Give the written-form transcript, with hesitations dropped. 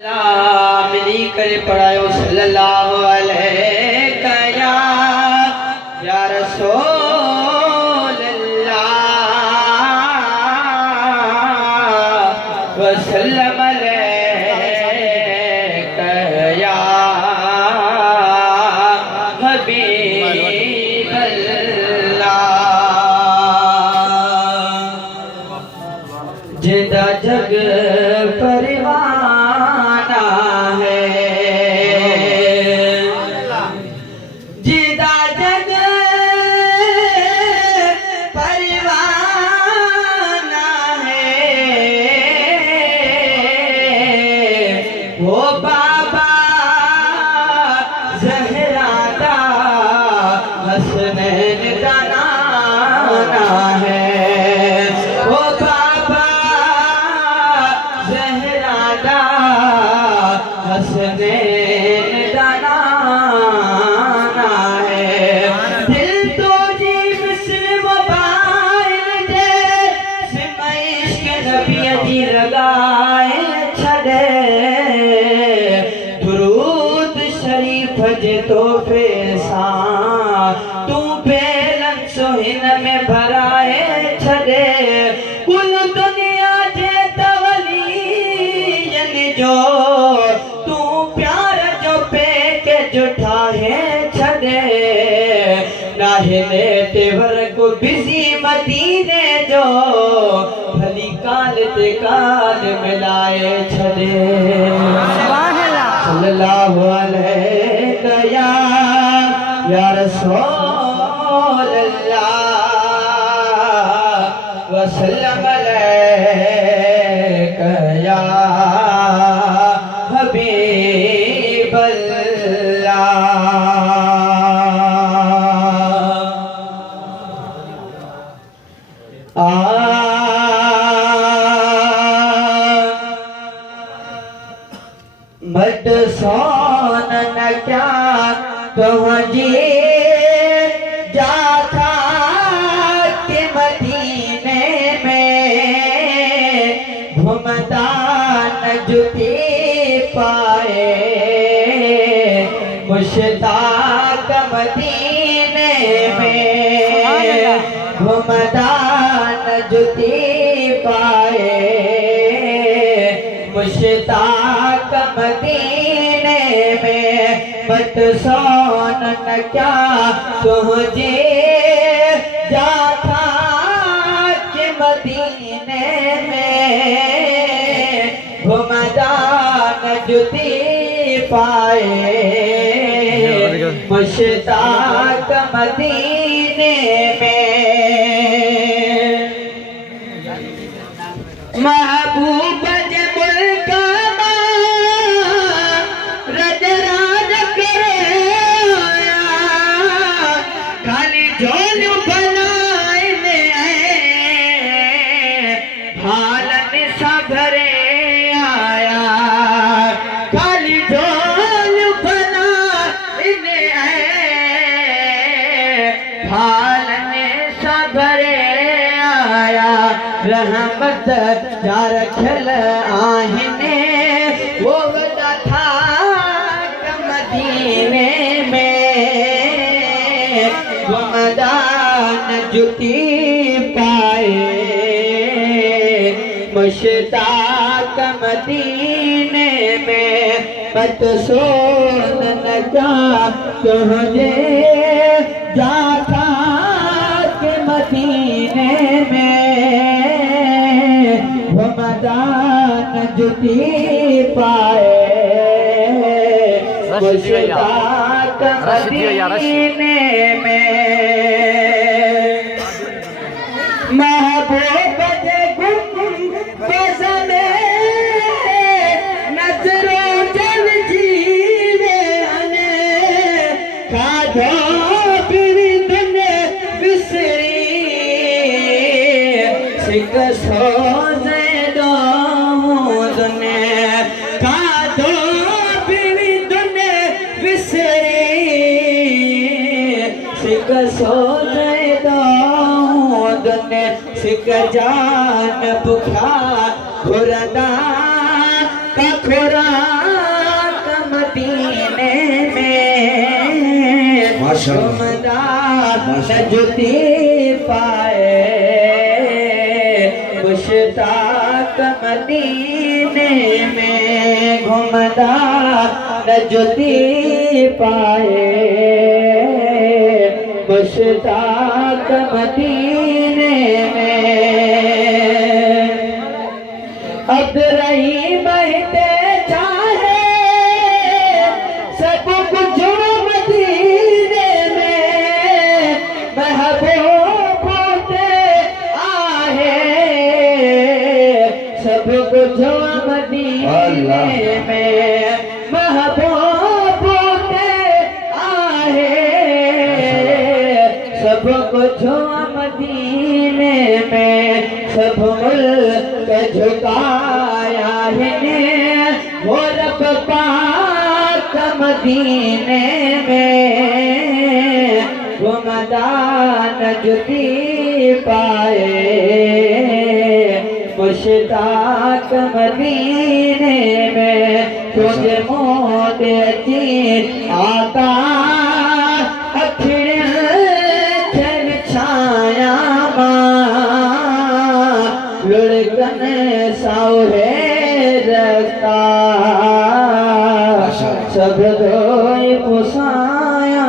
मिली करे पढ़ायो सल्लल्लाहु अलैहि या रसूल अल्लाह वसल्लम अलैका या हबीब अल्लाह। जिंदा जग परवाना है, जिंदा जग परवाना है, वो बाबा ज़हरा दा हसनैन दा नाना है, वो बाबा ज़हरा दा हसनैन दा नाना है। दिल तो जी मिस्र मोबाइल दे सिमई इश्क नबी जी लगाए छड़े, दुरूद शरीफ जे तोहफे सां तू बेलन सोहिन में भराए छड़े। कुल दुनिया जे तवलीयन जो तू प्यार जो पेके जुठाए छड़े, नाहिले तेवर को बिजी मदीने जो भली काल ते काल मिलाए छड़े। सल्लल्लाहु अलैहि या रसूल अल्लाह वसल्लम अलैका या हबीब अल्लाह। मत सोन न क्या तुझे जाता के मदीने में घूमता न जुती पाए, मुश्ताक मदीने में घूमता न जुती पाए, मुश्ताक मदीने में। मत सोन न क्या तुझे जाता के मदीने में घुमदा न जुती पाए, मुश्ताक मदीने में। महबूब जे मुल्क रज राज करे खाली झोल बनाए हालन सा भरे आया, खाली झोल बनाए हालन सा भरे आया। रहमत जा रखल आहिने वो वदा था मदीने में, घुमदान जुती पाए, मुश्ताक मदीने में। मत सोन न जा तुझे जाता के मदीने में घुमदान जुती पाए, मुश्ताक मदीने में। महबूब जे गुंबद में नजरों जल जीवे हने, खाधो बिरिंद ने विसरी सिक सोज़े दूध ने, खाधो बिरिंद ने विसरी सिक सोज़े दूध ने। सिक जान बुखा घुरदा का खुराक मदीने में घुमदा नजदी पाए मुश्ताक मदीने में घुमदा नजदी पाए मुश्ताक मदीने में अब रही बहते चाहे सब कुछ मदीने में महबूब होते आहे सब कुछ मदीने में महबूब होते आहे सब कुछ मदीने में सब मुल्क झुकाया है वो रब पाक मदीने में घुमदा नजदी पाए मुश्ताक मदीने में तुझे मोदे जी आका अखिड़ छन छाया लुढ़कन साउरे रस्ता सब धोई पुसाया